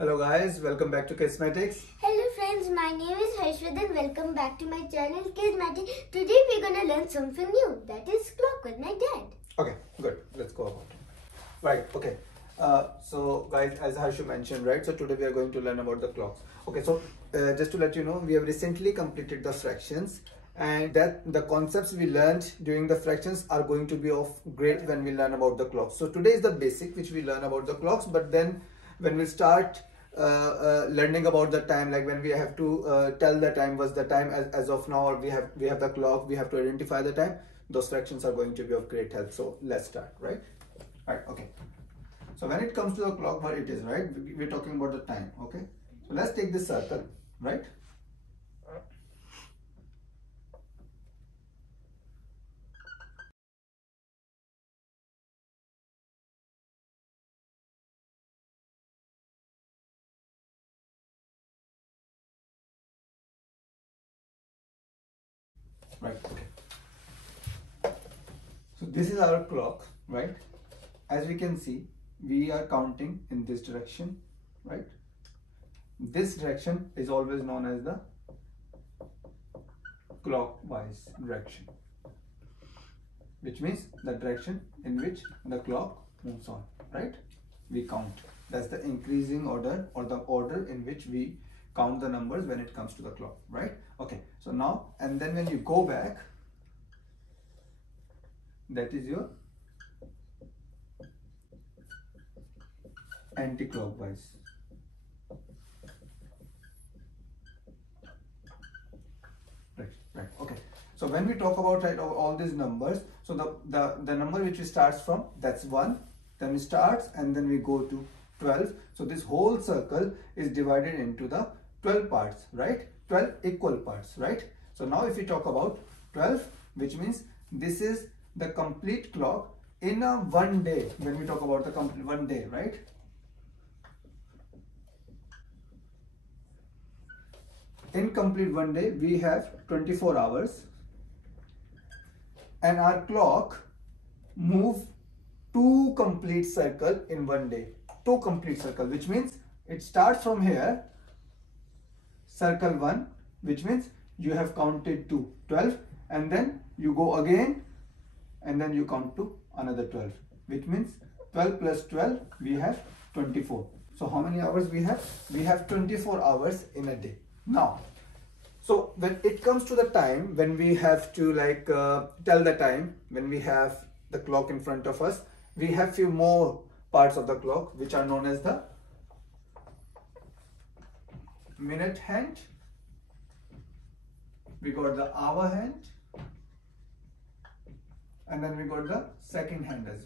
Hello guys, welcome back to Kismetics. Hello friends, my name is Harshvardhan. Welcome back to my channel Kismetics. Today we're gonna learn something new, that is clock with my dad. Okay, good. Let's go about it. Right, okay. So guys, as Harshu mentioned, right, so today we are going to learn about the clocks. Okay, so just to let you know, we have recently completed the fractions, and that the concepts we learned during the fractions are going to be of great when we learn about the clocks. So today is the basic which we learn about the clocks, but then when we start learning about the time, like when we have to tell the time, was the time as of now, or we have the clock, we have to identify the time, those fractions are going to be of great help. So let's start. Right, okay. So when it comes to the clock, what it is, right, we're talking about the time. Okay, so let's take this circle, right? Right, okay. So this is our clock, right? As we can see, we are counting in this direction, right? This direction is always known as the clockwise direction, which means the direction in which the clock moves on, right? We count. That's the increasing order, or the order in which we count the numbers when it comes to the clock, right? Okay, so now, and then when you go back, that is your anti-clockwise. Right, okay. So when we talk about, right, all these numbers, so the number which starts from, that's 1, then it starts and then we go to 12. So this whole circle is divided into the 12 parts, right? 12 equal parts, right? So now if we talk about 12, which means this is the complete clock in a one day. When we talk about the complete one day, right? In complete one day, we have 24 hours, and our clock move 2 complete circle in one day. 2 complete circle, which means it starts from here, circle 1, which means you have counted to 12, and then you go again, and then you count to another 12, which means 12 plus 12, we have 24. So how many hours we have? We have 24 hours in a day. Now, so when it comes to the time, when we have to tell the time, when we have the clock in front of us, we have few more parts of the clock which are known as the minute hand, we got the hour hand, and then we got the second hand as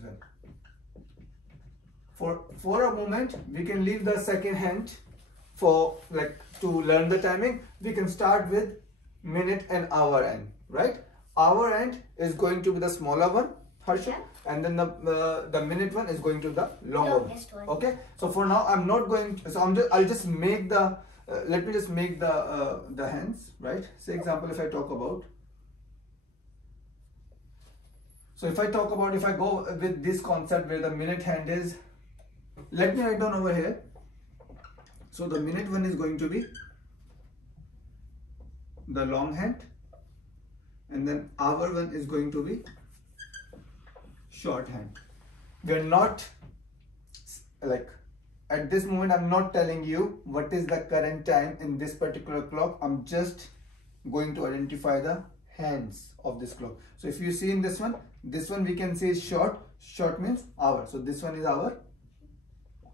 well. For a moment, we can leave the second hand for to learn the timing. We can start with minute and hour end, right? Hour end is going to be the smaller one, Harsha, yeah. And then the minute one is going to the longer one. Okay, so for now I'm not going to, so I'll just make the let me just make the hands, right? Say example, if I talk about, so if I go with this concept where the minute hand is, let me write down over here. So the minute one is going to be the long hand, and then hour one is going to be short hand. We are not, at this moment, I'm not telling you what is the current time in this particular clock. I'm just going to identify the hands of this clock. So if you see in this one we can say is short. Short means hour. So this one is our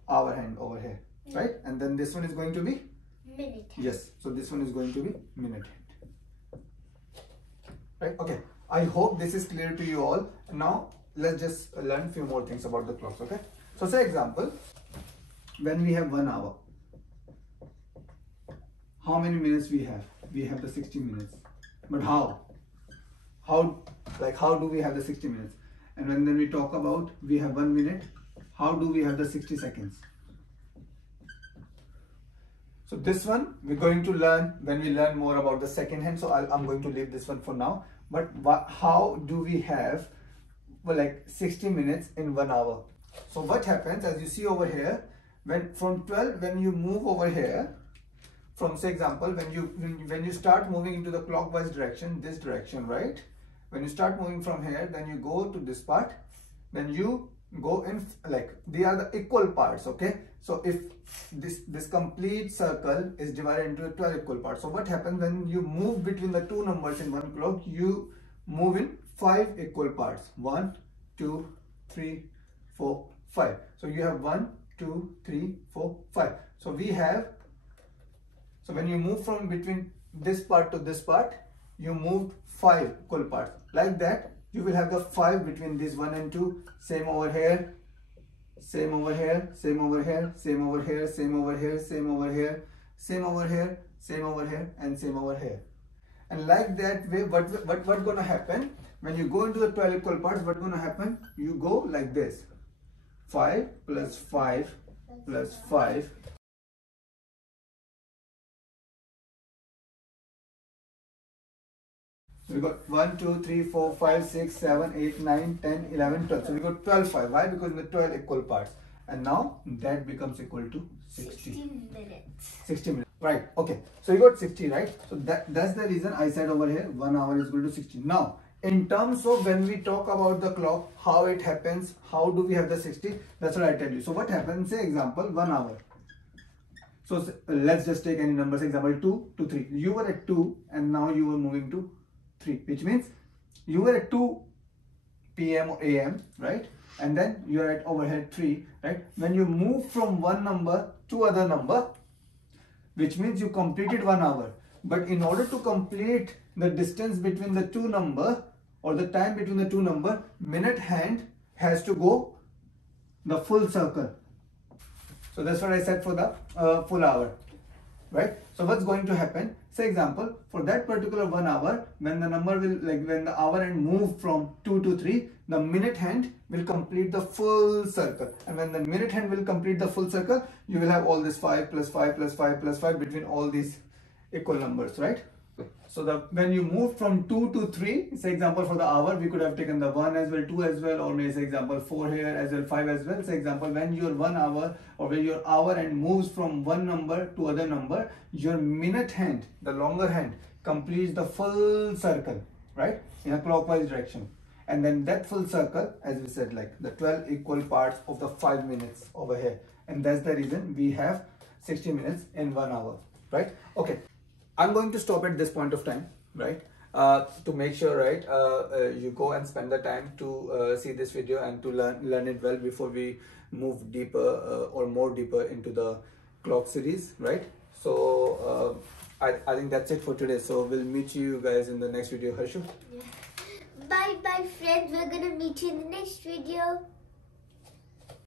hand over here, right? And then this one is going to be minute hand. Yes, so this one is going to be minute hand, right? Okay, I hope this is clear to you all. Now let's just learn few more things about the clocks. Okay, so say example, when we have 1 hour, how many minutes we have? We have the 60 minutes. But how do we have the 60 minutes? And then we talk about we have 1 minute, how do we have the 60 seconds? So this one we're going to learn when we learn more about the second hand. So I'm going to leave this one for now. But how do we have 60 minutes in 1 hour? So what happens, as you see over here, when from 12, when you move over here, from say example, when you start moving into the clockwise direction, this direction, right? When you start moving from here, then you go to this part, then you go in, like, they are the equal parts, okay? So if this complete circle is divided into 12 equal parts, so what happens when you move between the two numbers in one clock? You move in 5 equal parts. 1, 2, 3, 4, 5. So you have 1, 2, 3, 4, 5. So we have, so when you move from between this part to this part, you move 5 equal parts. Like that, you will have the 5 between this 1 and 2. Same over here, same over here, same over here, same over here, same over here, same over here, same over here, same over here, and same over here. And like that way, what gonna happen when you go into the 12 equal parts? What gonna happen? You go like this: 5 plus 5 plus 5. So we got 1, 2, 3, 4, 5, 6, 7, 8, 9, 10, 11, 12. So we got 12, 5. Why? Because in the 12 equal parts. And now that becomes equal to 60. 60 minutes. 60 minutes. Right. Okay. So you got 60, right? So that's the reason I said over here 1 hour is equal to 60. Now, in terms of when we talk about the clock, how it happens, how do we have the 60? That's what I tell you. So what happens? Say example 1 hour. So let's just take any numbers. Example 2 to 3. You were at 2 and now you were moving to 3, which means you were at 2 p.m. or a.m., right? And then you are at over here 3, right? When you move from one number to other number, which means you completed 1 hour. But in order to complete the distance between the two number, or the time between the two number, minute hand has to go the full circle. So that's what I said for the full hour, right? So what's going to happen? Say example, for that particular 1 hour, when the number will, like when the hour hand move from 2 to 3, the minute hand will complete the full circle. And when the minute hand will complete the full circle, you will have all this 5 plus 5 plus 5 plus 5 between all these equal numbers, right? So when you move from 2 to 3, say example for the hour, we could have taken the 1 as well, 2 as well, or maybe say example 4 here as well, 5 as well. Say example when your 1 hour or when your hour hand moves from one number to other number, your minute hand, the longer hand, completes the full circle, right, in a clockwise direction. And then that full circle, as we said, like the 12 equal parts of the 5 minutes over here. And that's the reason we have 60 minutes in 1 hour, right? Okay. I'm going to stop at this point of time, right? To make sure, right, you go and spend the time to see this video and to learn it well before we move deeper or more deeper into the clock series, right? So I think that's it for today. So we'll meet you guys in the next video. Harshu? Yeah. Bye bye friends, we're gonna meet you in the next video.